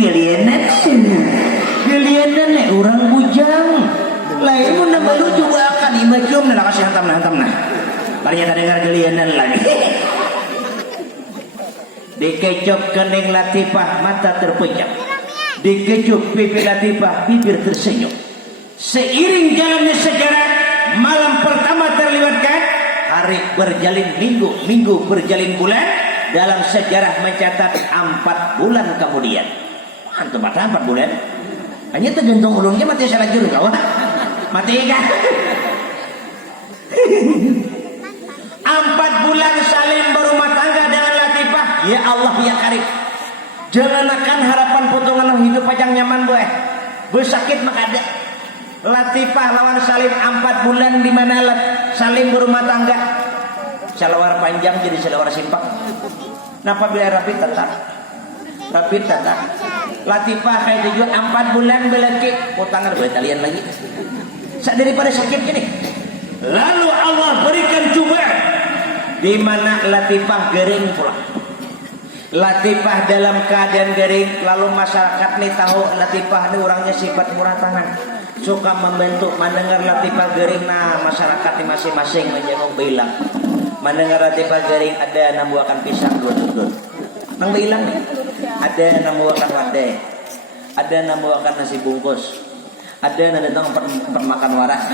gelianan nih orang bujang lain pun nama lu juga akan imajum nah kasih hantam nah ternyata dengar gelianan lagi dikecup kening Latifah mata terpejam, dikecup pipi Latifah bibir tersenyum. Seiring jalannya sejarah, malam pertama terlewatkan, hari berjalin minggu berjalin bulan, dalam sejarah mencatat 4 bulan kemudian. Antum 4 bulan? Hanya tergantung ulungnya mati salah juru kawan. Mati kan? 4 bulan saling berumah tangga dengan Latifah. Ya Allah ya Karim, jangan akan harapan potongan hidup pajang nyaman boy. Bersakit maka ada Latifah lawan Salim 4 bulan di mana Salim berumah tangga. Salawar panjang jadi salawar simpak. Napa bila rapi tetap Latifah kayak tujuh 4 bulan belaki potangan buat kalian lagi daripada sakit gini. Lalu Allah berikan cobaan di mana Latifah gering pula. Latifah dalam keadaan gering, lalu masyarakat nih tahu Latifah ini orangnya sifat murah tangan, suka membantu. Mendengar Latifah gering, nah masyarakat ini masing-masing menjenguk bilang. Mendengar Latifah gering, ada nambuakan pisang 2 tutut. Nang bilang nih, ada nambuakan wadai, ada nambuakan nasi bungkus, ada datang permakan waras.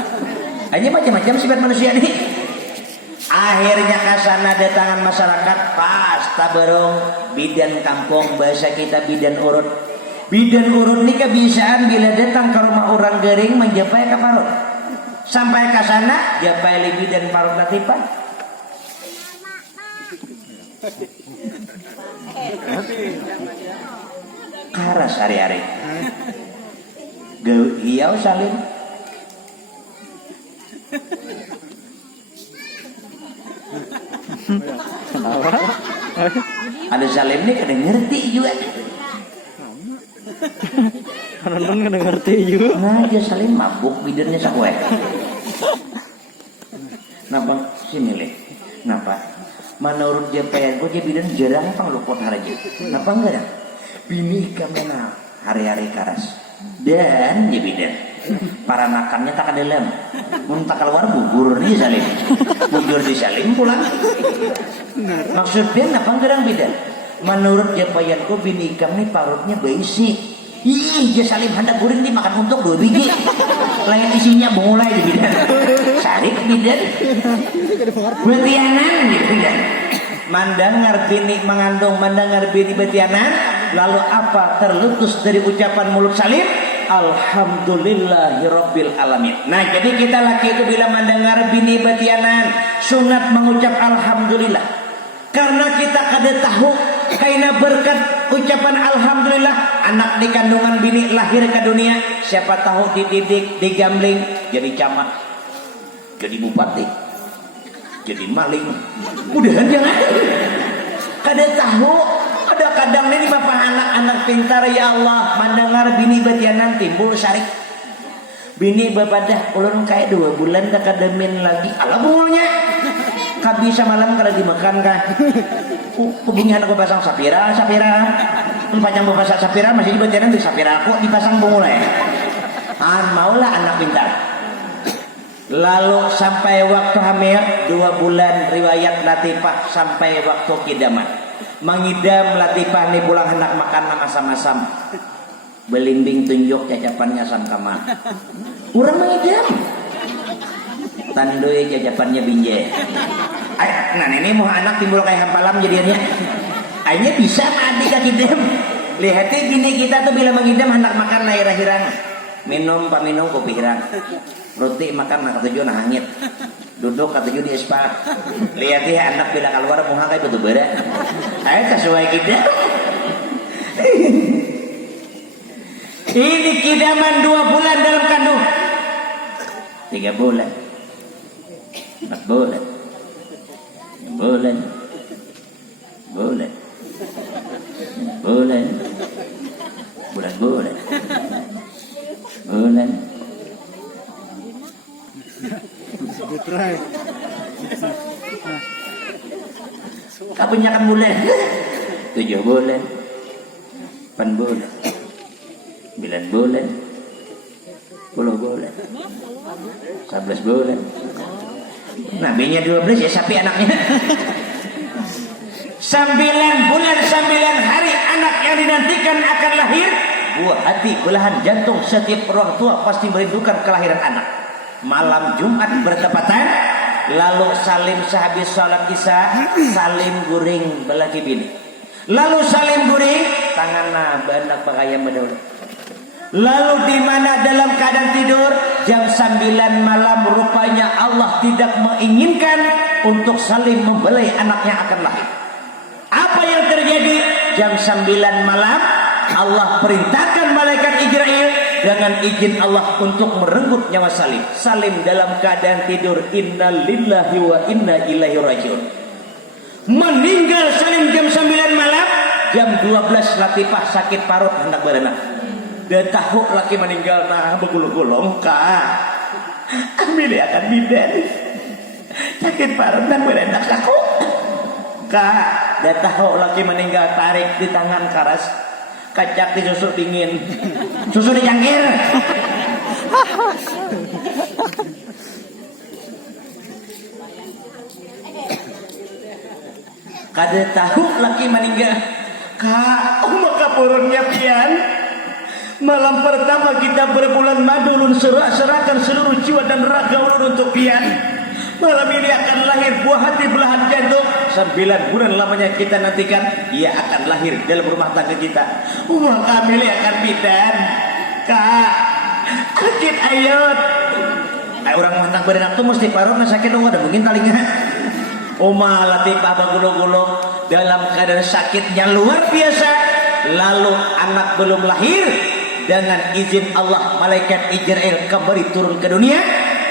Hanya macam-macam sifat manusia nih. Akhirnya kasana datangan masyarakat pas taberong bidan kampung, bahasa kita bidan urut. Bidan urut ini kebiasaan bila datang ke rumah orang gering menjapai ke parut. Sampai kasana japai li bidan parut Latifah. Karas hari-hari. Hiau Salim. Ada Salim nih kada ngerti juga. Nonton kada ngerti juga. Nah, dia Salim mabuk bidannya sakwe. Napa sini le? Napa? Menurut JPN kok bidan jarang pangluput haraji. Napa enggak? Bini kamena hari-hari karas. Dan bidan para nakannya tak ada lem. Mun tak keluar bubur di Salim. Bubur di Salim pulang. Maksudnya apa gerang bidan? Menurut japayanku bini ikam nih parutnya berisi. Ih, dia Salim hendak goreng dimakan untuk 2 biji. Lain isinya mulai di bidan. Sarik bidan. Betianan di bidan. Mendengar bini mengandung, mendengar bini betianan, lalu apa terletus dari ucapan mulut Salim? Alhamdulillahirabbil alamin. Nah, jadi kita laki itu bila mendengar bini betianan sunat mengucap alhamdulillah. Karena kita kada tahu kaina berkat ucapan alhamdulillah anak di kandungan bini lahir ke dunia, siapa tahu dididik, digambling jadi camat, jadi bupati, jadi maling. Mudahan jangan. Kada tahu. Ada kadang ini bapak anak-anak pintar ya Allah mendengar bini betianan timbul sarik. Bini bapak dah ulun kayak 2 bulan tak ada min lagi. Ala bungulnya. Kabisa malam kada dimakan kah? Hubungi anak pasang sapira. Panjang bapak sapira masih di betianan di sapira aku dipasang bungulnya. Maulah anak pintar. Lalu sampai waktu hamil 2 bulan riwayat Latifah sampai waktu kidaman. Mengidam Latifah nih pulang hendak makan nama masam-masam. Belimbing tunjuk cacapannya samkama. Urang mengidam. Tandoi cacapannya binje. Nah ini mau anak timbul kayak hampalam jadinya. Akhirnya bisa adik kakidam. Lihatnya gini kita tuh bila mengidam hendak makan naira hirang. Minum kopi hirang. Roti makan nak ketujuh nah hangit. Duduk ketujuh di espal. Lihat ya anak bila keluar muha kayak betul berat. Ayo sesuai kita. Ini kidaman 2 bulan dalam kandung. 3 bulan. 4 bulan. 6 bulan. Bulan. Kapan bulan? 7 bulan. 8 bulan. 9 bulan, 10 bulan, 11 bulan. Nabinya 12 ya sapi anaknya. 9 bulan 9 hari anak yang dinantikan akan lahir. Buah hati belahan jantung setiap orang tua pasti merindukan kelahiran anak. Malam Jumat bertepatan, lalu salim sehabis sholat isya, salim guring belaki bini. Lalu salim guring, tanganna bandak pakaian bedol. Lalu di mana dalam keadaan tidur jam 9 malam rupanya Allah tidak menginginkan untuk saling membelai anaknya akan lahir. Apa yang terjadi? Jam 9 malam Allah perintahkan malaikat Israel dengan izin Allah untuk merenggut nyawa Salim. Salim dalam keadaan tidur, inna lillahi wa inna ilaihi rajiun. Meninggal Salim jam 9 malam. Jam 12 Latifah sakit parut hendak berenang. Dia tahu laki meninggal nah begulung-gulung kak. Ambil akan bidan. Sakit parut hendak berenang aku. Kak, dia tahu laki meninggal, tarik di tangan karas, kacak di susu dingin, susu dicangkir. Kada tahu laki meninggal, kak, maka purunnya pian. Malam pertama kita berbulan madu ulun serahkan seluruh jiwa dan raga ulun untuk pian. Malam ini akan lahir buah hati belahan jantung. 9 bulan lamanya kita nantikan, ia akan lahir dalam rumah tangga kita. Kami akan bidan. Kak, sakit ayat. Orang mantap berenak tuh mesti parut sakit dong, ada mungkin talinya. Oma Latifah bagulung-gulung dalam keadaan sakitnya luar biasa. Lalu anak belum lahir, dengan izin Allah malaikat Israel kembali turun ke dunia.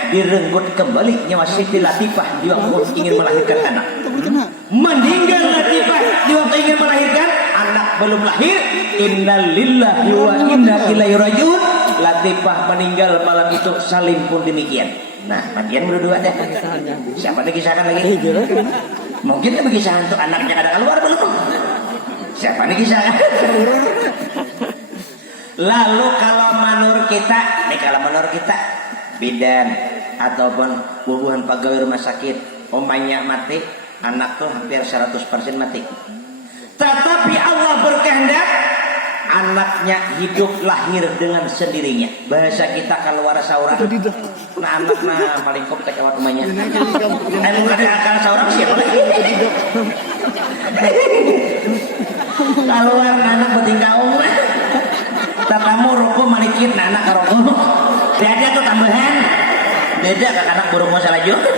Direnggut kembali nyawa Siti Latifah di waktu ingin melahirkan anak. Meninggal Latifah di waktu ingin melahirkan anak belum lahir. Inna lillahi wa inna ilaihi rajiun. Latifah meninggal malam itu, Salim pun demikian. Nah, bagian berdua deh. Siapa lagi kisahkan lagi? Mungkin bagi kisahkan untuk anaknya ada keluar belum? Siapa lagi kisahkan? Lalu kalau menurut kita bidan ataupun bubuhan pegawai rumah sakit umpamanya mati, anak tuh hampir 100% mati. Tetapi Allah berkehendak anaknya hidup lahir dengan sendirinya. Bahasa kita kalau waras saurang. Nah anak nah paling komplek awak rumahnya. Ada akal saurang siapa lagi? Kalau anak bertingkah tatamu rokok malikin anak rokok. Dia tuh tambahan. Beda ke anak burung masalah juga.